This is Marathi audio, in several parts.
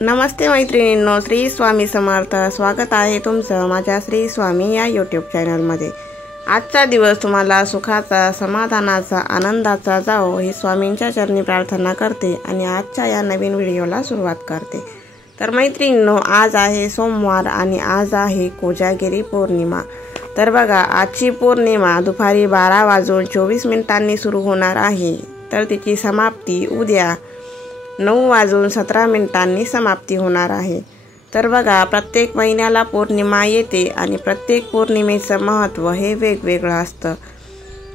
नमस्ते मैत्रिणींनो, श्री स्वामी समर्थ। स्वागत आहे तुमचं माझ्या श्री स्वामी या यूट्यूब चॅनलमध्ये। आजचा दिवस तुम्हाला सुखाचा, समाधानाचा, आनंदाचा जावो ही स्वामींच्या चरणी प्रार्थना करते आणि आजच्या या नवीन व्हिडिओला सुरुवात करते। तर मैत्रिणींनो, आज आहे सोमवार आणि आज आहे कोजागिरी पौर्णिमा। तर बघा, आजची पौर्णिमा दुपारी 12:24 सुरू होणार आहे, तर तिची समाप्ती उद्या 9:17 समाप्ती होणार आहे। तर बघा, प्रत्येक महिन्याला पौर्णिमा येते आणि प्रत्येक पौर्णिमेचं महत्त्व हे वेगवेगळं असतं।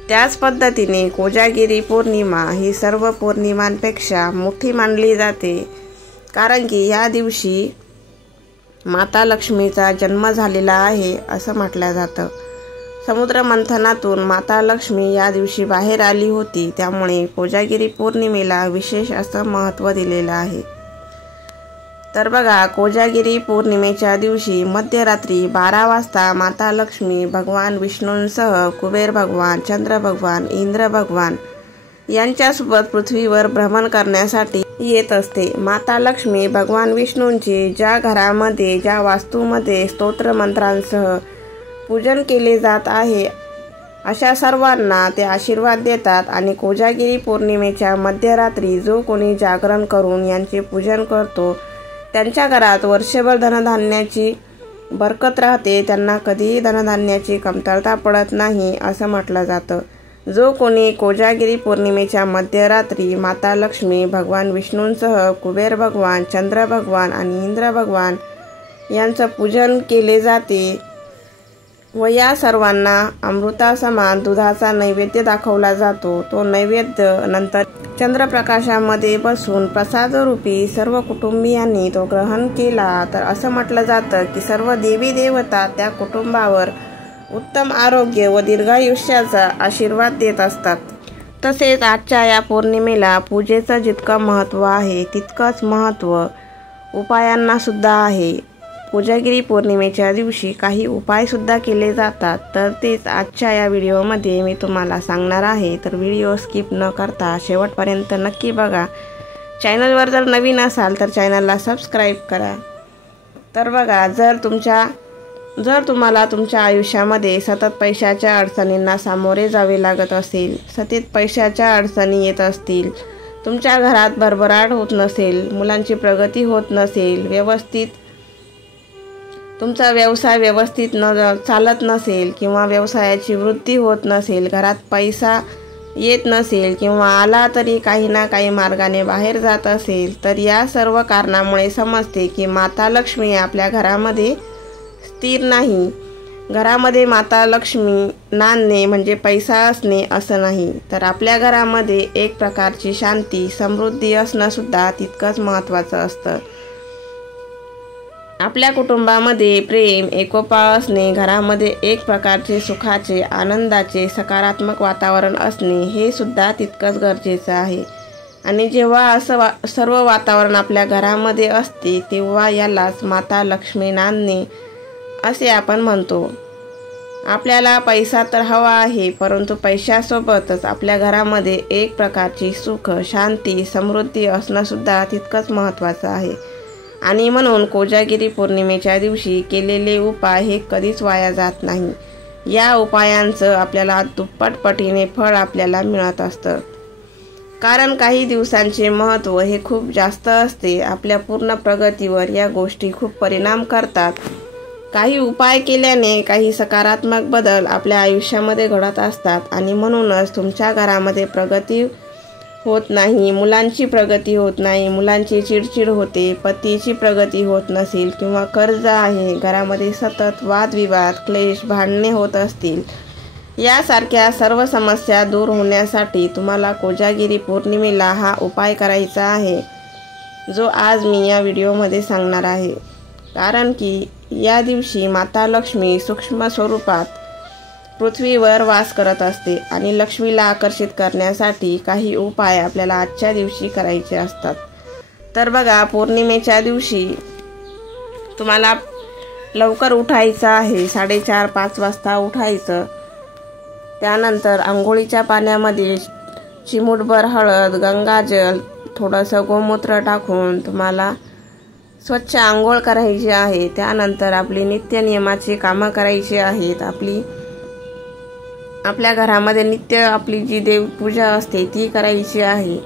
त्याच पद्धतीने कोजागिरी पौर्णिमा ही सर्व पौर्णिमांपेक्षा मोठी मानली जाते, कारण की या दिवशी माता लक्ष्मीचा जन्म झालेला आहे असं म्हटलं जातं। समुद्र मंथनातून माता लक्ष्मी या दिवशी बाहेर आली होती, त्यामुळे कोजागिरी पौर्णिमेला विशेष असं महत्त्व दिलेलं आहे। तर बघा, कोजागिरी पौर्णिमेच्या दिवशी मध्यरात्री 12 वाजता माता लक्ष्मी भगवान विष्णूंसह कुबेर भगवान, चंद्र भगवान, इंद्र भगवान यांच्यासोबत पृथ्वीवर भ्रमण करण्यासाठी येत असते। माता लक्ष्मी भगवान विष्णूंचे ज्या घरामध्ये, ज्या वास्तूमध्ये स्तोत्र मंत्रांसह पूजन केले जात आहे, अशा सर्वांना ते आशीर्वाद देतात आणि कोजागिरी पौर्णिमेच्या मध्यरात्री जो कोणी जागरण करून यांचे पूजन करतो, त्यांच्या घरात वर्षभर धनधान्याची बरकत राहते, त्यांना कधीही धनधान्याची कमतरता पडत नाही असं म्हटलं जातं। जो कोणी कोजागिरी पौर्णिमेच्या मध्यरात्री माता लक्ष्मी भगवान विष्णूंसह कुबेर भगवान, चंद्र भगवान आणि इंद्र भगवान यांचं पूजन केले जाते व या सर्वांना अमृतासमान दुधाचा नैवेद्य दाखवला जातो, तो नैवेद्य नंतर चंद्रप्रकाशामध्ये बसून प्रसादरूपी सर्व कुटुंबियांनी तो ग्रहण केला, तर असं म्हटलं जातं की सर्व देवी देवता त्या कुटुंबावर उत्तम आरोग्य व दीर्घायुष्याचा आशीर्वाद देत असतात। तसेच आजच्या या पौर्णिमेला पूजेचं जितकं महत्त्व आहे, तितकंच महत्त्व उपायांना सुद्धा आहे। कोजागिरी पौर्णिमेच्या दिवशी काही उपायसुद्धा केले जातात, तर तेच आजच्या या व्हिडिओमध्ये मी तुम्हाला सांगणार आहे। तर व्हिडिओ स्किप न करता शेवटपर्यंत नक्की बघा। चॅनलवर जर नवीन असाल तर चॅनलला सबस्क्राईब करा। तर बघा, जर तुम्हाला तुमच्या आयुष्यामध्ये सतत पैशाच्या अडचणींना सामोरे जावे लागत असेल, सतत पैशाच्या अडचणी येत असतील, तुमच्या घरात भरभराट होत नसेल, मुलांची प्रगती होत नसेल, तुमचा व्यवसाय व्यवस्थित चालत नसेल किंवा व्यवसायाची वृद्धी होत नसेल, घरात पैसा येत नसेल किंवा आला तरी काही ना काही मार्गाने बाहेर जात असेल, तर या सर्व कारणामुळे समजते की माता लक्ष्मी आपल्या घरामध्ये स्थिर नाही। घरामध्ये माता लक्ष्मी नांदणे म्हणजे पैसा असणे असं नाही, तर आपल्या घरामध्ये एक प्रकारची शांती, समृद्धी असणं सुद्धा तितकंच महत्त्वाचं असतं। आपल्या कुटुंबामध्ये प्रेम, एकोपा असणे, घरामध्ये एक प्रकारचे सुखाचे, आनंदाचे, सकारात्मक वातावरण असणे हे सुद्धा तितकंच गरजेचं आहे। आणि जेव्हा असं सर्व वातावरण आपल्या घरामध्ये असते, तेव्हा यालाच माता लक्ष्मी नांदणे असे आपण म्हणतो। आपल्याला पैसा तर हवा आहे, परंतु पैशासोबतच आपल्या घरामध्ये एक प्रकारची सुख, शांती, समृद्धी असणं सुद्धा तितकंच महत्त्वाचं आहे। आणि म्हणून कोजागिरी पौर्णिमेच्या दिवशी केलेले उपाय हे कधीच वाया जात नाही। या उपायांचं आपल्याला दुप्पट पटीने फळ आपल्याला मिळत असतं, कारण काही दिवसांचे महत्त्व हे खूप जास्त असते। आपल्या पूर्ण प्रगतीवर या गोष्टी खूप परिणाम करतात। काही उपाय केल्याने काही सकारात्मक बदल आपल्या आयुष्यामध्ये घडत असतात आणि म्हणूनच तुमच्या घरामध्ये प्रगती होत नाही, मुलांची प्रगती होत नाही, मुलांची चिडचिड होते, पतीची प्रगती होत नसेल किंवा कर्ज आहे, घरामध्ये सतत वादविवाद, क्लेश, भांडणे होत असतील, यासारख्या सर्व समस्या दूर होण्यासाठी तुम्हाला कोजागिरी पौर्णिमेला हा उपाय करायचा आहे, जो आज मी या व्हिडिओमध्ये सांगणार आहे। कारण की या दिवशी माता लक्ष्मी सूक्ष्म स्वरूपात पृथ्वीवर वास करत असते आणि लक्ष्मीला आकर्षित करण्यासाठी काही उपाय आपल्याला आजच्या दिवशी करायचे असतात। तर बघा, पौर्णिमेच्या दिवशी तुम्हाला लवकर उठायचं आहे, 4:30-5 वाजता उठायचं। त्यानंतर आंघोळीच्या पाण्यामध्ये चिमूटभर हळद, गंगाजल, थोडंसं गोमूत्र टाकून तुम्हाला स्वच्छ आंघोळ करायची आहे। त्यानंतर आपली नित्यनियमाची कामं करायची आहेत। आपल्या घरामध्ये नित्य आपली जी देवपूजा असते ती करायची आहे।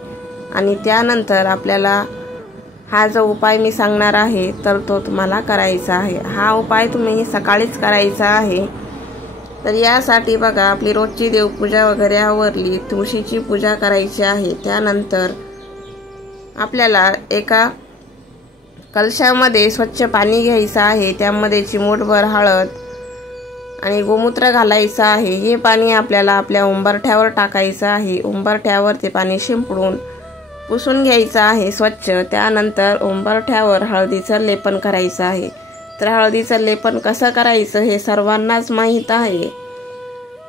आणि त्यानंतर आपल्याला हा जो उपाय मी सांगणार आहे तर तो तुम्हाला करायचा आहे। हा उपाय तुम्ही सकाळीच करायचा आहे। तर यासाठी बघा, आपली रोजची देवपूजा वगैरे आवरली, तुळशीची पूजा करायची आहे। त्यानंतर आपल्याला एका कलशामध्ये स्वच्छ पाणी घ्यायचं आहे। त्यामध्ये चिमूटभर हळद आणि गोमूत्र घालायचं आहे। हे पाणी आपल्याला आपल्या उंबरठ्यावर टाकायचं आहे। उंबरठ्यावर ते पाणी शिंपडून पुसून घ्यायचं आहे स्वच्छ। त्यानंतर उंबरठ्यावर हळदीचं लेपन करायचं आहे। तर हळदीचं लेपन कसं करायचं हे सर्वांनाच माहीत आहे।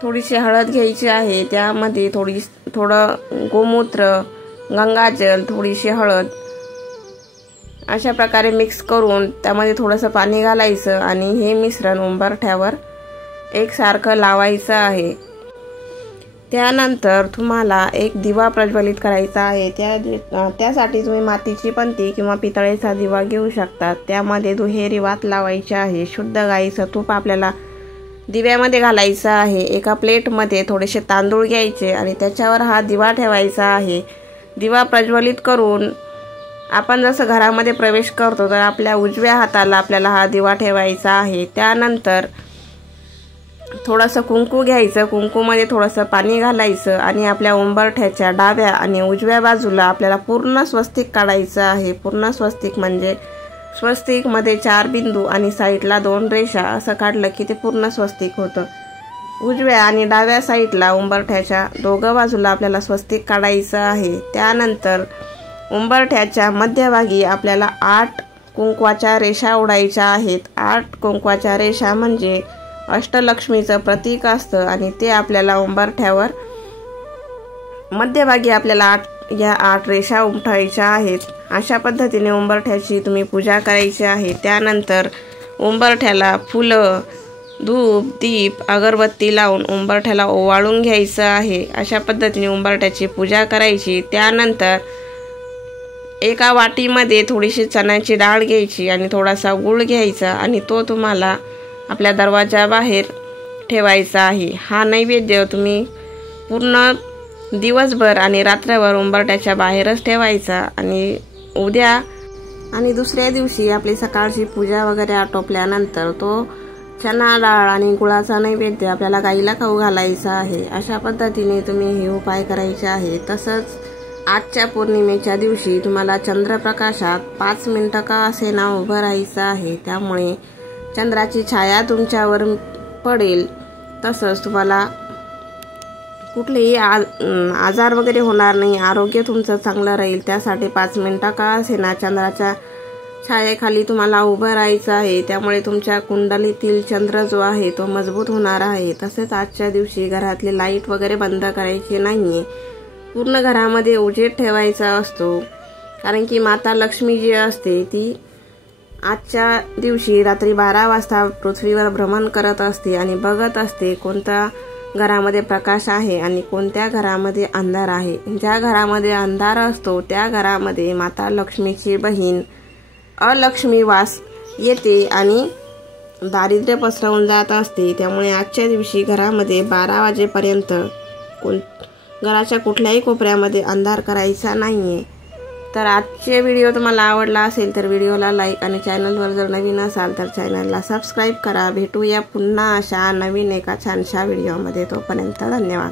थोडीशी हळद घ्यायची आहे, त्यामध्ये थोडं गोमूत्र, गंगाजल, थोडीशी हळद अशा प्रकारे मिक्स करून त्यामध्ये थोडंसं पाणी घालायचं आणि हे मिश्रण उंबरठ्यावर एकसारखं लावायचं आहे। त्यानंतर तुम्हाला एक दिवा प्रज्वलित करायचा आहे। त्यासाठी तुम्ही मातीची पंती किंवा पितळेचा दिवा घेऊ शकता। त्यामध्ये दुहेरी वात लावायची आहे। शुद्ध गाईचं तूप आपल्याला दिव्यामध्ये घालायचं आहे। एका प्लेटमध्ये थोडेसे तांदूळ घ्यायचे आणि त्याच्यावर हा दिवा ठेवायचा आहे। दिवा प्रज्वलित करून आपण जसं घरामध्ये प्रवेश करतो तर आपल्या उजव्या हाताला आपल्याला हा दिवा ठेवायचा आहे। त्यानंतर थोडंसं कुंकू घ्यायचं, कुंकूमध्ये थोडंसं पाणी घालायचं आणि आपल्या उंबरठ्याच्या डाव्या आणि उजव्या बाजूला आपल्याला पूर्ण स्वस्तिक काढायचं आहे। पूर्ण स्वस्तिक म्हणजे स्वस्तिकमध्ये 4 बिंदू आणि साईडला 2 रेषा असं काढलं की ते पूर्ण स्वस्तिक होतं। उजव्या आणि डाव्या साईडला उंबरठ्याच्या दोघं बाजूला आपल्याला स्वस्तिक काढायचं आहे। त्यानंतर उंबरठ्याच्या मध्यभागी आपल्याला 8 कुंकवाच्या रेषा ओढायच्या आहेत। 8 कुंकवाच्या रेषा म्हणजे अष्टलक्ष्मीचं प्रतीक असतं आणि ते आपल्याला उंबरठ्यावर मध्यभागी आपल्याला 8 रेषा उमठायच्या आहेत। अशा पद्धतीने उंबरठ्याची तुम्ही पूजा करायची आहे। त्यानंतर उंबरठ्याला फुलं, धूप, दीप, अगरबत्ती लावून उंबरठ्याला ओवाळून घ्यायचं आहे। अशा पद्धतीने उंबरठ्याची पूजा करायची। त्यानंतर एका वाटीमध्ये थोडीशी चण्याची डाळ घ्यायची आणि थोडासा गूळ घ्यायचा आणि तो तुम्हाला आपल्या दरवाजाबाहेर ठेवायचा आहे। हा नैवेद्य तुम्ही पूर्ण दिवसभर आणि रात्रभर उंबरठ्याच्या बाहेरच ठेवायचा आणि उद्या आणि दुसऱ्या दिवशी आपली सकाळची पूजा वगैरे आटोपल्यानंतर तो चणा डाळ आणि गुळाचा नैवेद्य आपल्याला गाईला खाऊ घालायचा आहे। अशा पद्धतीने तुम्ही हे उपाय करायचे आहे। तसंच आजच्या पौर्णिमेच्या दिवशी तुम्हाला चंद्रप्रकाशात 5 मिनिटं का असेना उभं राहायचं आहे। त्यामुळे चंद्राची छाया तुमच्यावर पडेल। तसंच तुम्हाला कुठलेही आजार वगैरे होणार नाही, आरोग्य तुमचं चांगलं राहील। त्यासाठी 5 मिनिटं का असेना चंद्राच्या छायेखाली तुम्हाला उभं राहायचं आहे। त्यामुळे तुमच्या कुंडलीतील चंद्र जो आहे तो मजबूत होणार आहे। तसेच आजच्या दिवशी घरातले लाईट वगैरे बंद करायचे नाहीये, पूर्ण घरामध्ये उजेड ठेवायचा असतो। कारण की माता लक्ष्मी जी असते ती आजच्या दिवशी रात्री 12 वाजता पृथ्वीवर भ्रमण करत असते आणि बघत असते कोणत्या घरामध्ये प्रकाश आहे आणि कोणत्या घरामध्ये अंधार आहे। ज्या घरामध्ये अंधार असतो त्या घरामध्ये माता लक्ष्मीची बहीण अलक्ष्मी वास येते आणि दारिद्र्य पसरवून जात असते। त्यामुळे आजच्या दिवशी घरामध्ये 12 वाजेपर्यंत घराच्या कुठल्याही कोपऱ्यामध्ये अंधार करायचा नाहीये। तर आजचे व्हिडिओ तुम्हाला आवडला असेल तर व्हिडिओला लाईक आणि चॅनलवर जर नवीन असाल तर चॅनलला सबस्क्राईब करा। भेटूया पुन्हा अशा नवीन एका छानशा व्हिडिओमध्ये। तोपर्यंत धन्यवाद।